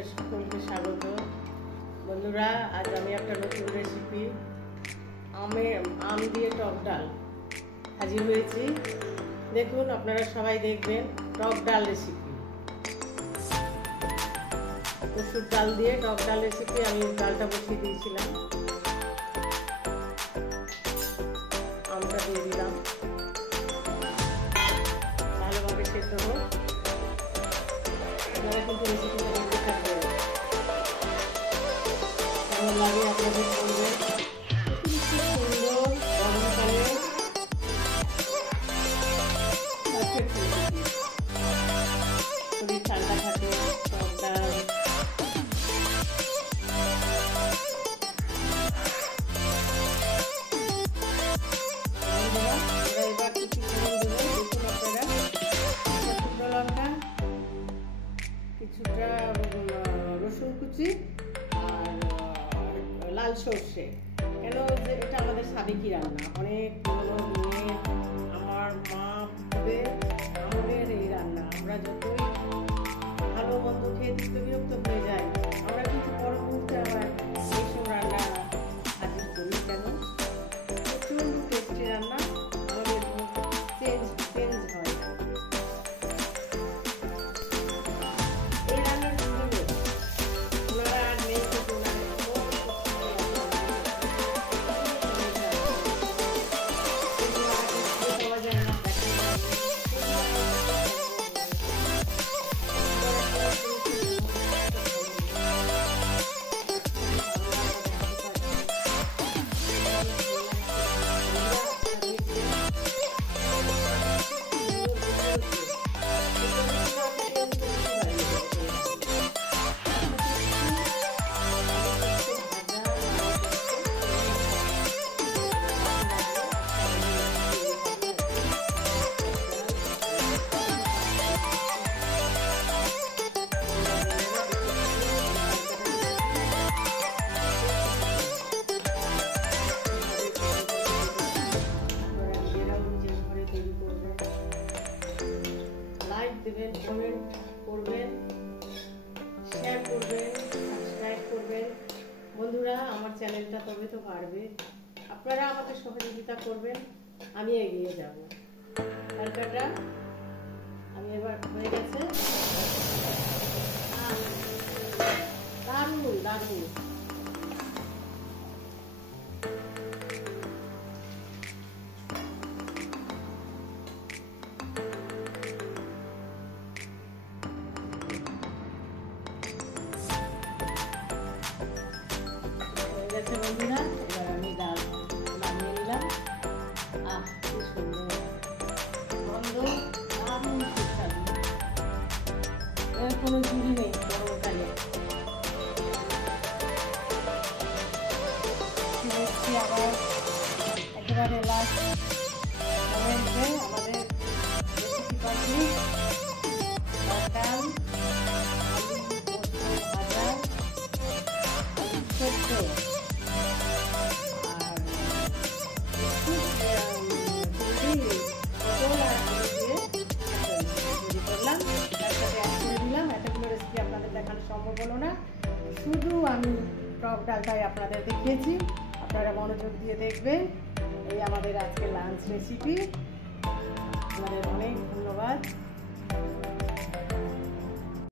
আপনাদের সকলকে স্বাগত। বন্ধুরা, আজ আমি একটা নতুন রেসিপি আম দিয়ে টক ডাল হাজির হয়েছি। দেখুন, আপনারা সবাই দেখবেন টক ডাল রেসিপি, মসুর ডাল দিয়ে টক ডাল রেসিপি। আমি ডালটা বসিয়ে দিয়েছিলাম, আমটা দিয়ে দিলাম, ভালোভাবে সেদ্ধ হোক। আপনারা কিন্তু রেসিপিটা দেখতে থাকবেন, কেমন লাগে আপনাদের বলবেন। সুন্দর গরমকালে শরীর ঠান্ডা থাকে, টক ডাল এবার কিছু ফোড়ন দেবেন। দেখুন আপনারা, শুকনো লঙ্কা, কিছুটা রসুন কুচি আর লাল সর্ষে। কেন যে এটা আমাদের সাবেকি রান্না, অনেক পুরোনো দিনে আমার মা আমাদের এই রান্না। আমরা যতই ভালো মন্দ খেয়ে দিতে বিরক্ত হয়ে যায়, আমরা কিন্তু পরবর্তীতে আবার এইসব রান্না হাজির করি। কেন প্রচুর টেস্টি রান্না, আমাদের চেঞ্জ হয়। এই রান্নার সুযোগে ওনারা আর নেই, কিন্তু দেবেন, কমেন্ট করবেন, শেয়ার করবেন, সাবস্ক্রাইব করবেন। বন্ধুরা, আমার চ্যানেলটা তবে তো বাড়বে। আপনারা আমাকে সহযোগিতা করবেন, আমি এগিয়ে যাব। তরকারিটা আমি এবার হয়ে গেছে, দারুণ দারুণ। বন্ধুরা, এবার আমি ডাল নামিয়ে নিলাম। কি সুন্দর গন্ধ, দারুণ সুস্বাদু। এর কোনো জুড়ি নেই গরমকালে। আবার একেবারে লাস্ট মোমেন্টে আমাদের রেসিপি কমপ্লিট। ডাল, আলু পোস্ত ভাজা, আলু সেদ্ধ দেখানো সম্ভব হলো না, শুধু আমি টক ডালটাই আপনাদের দেখিয়েছি। আপনারা মনোযোগ দিয়ে দেখবেন। এই আমাদের আজকে লাঞ্চ রেসিপি।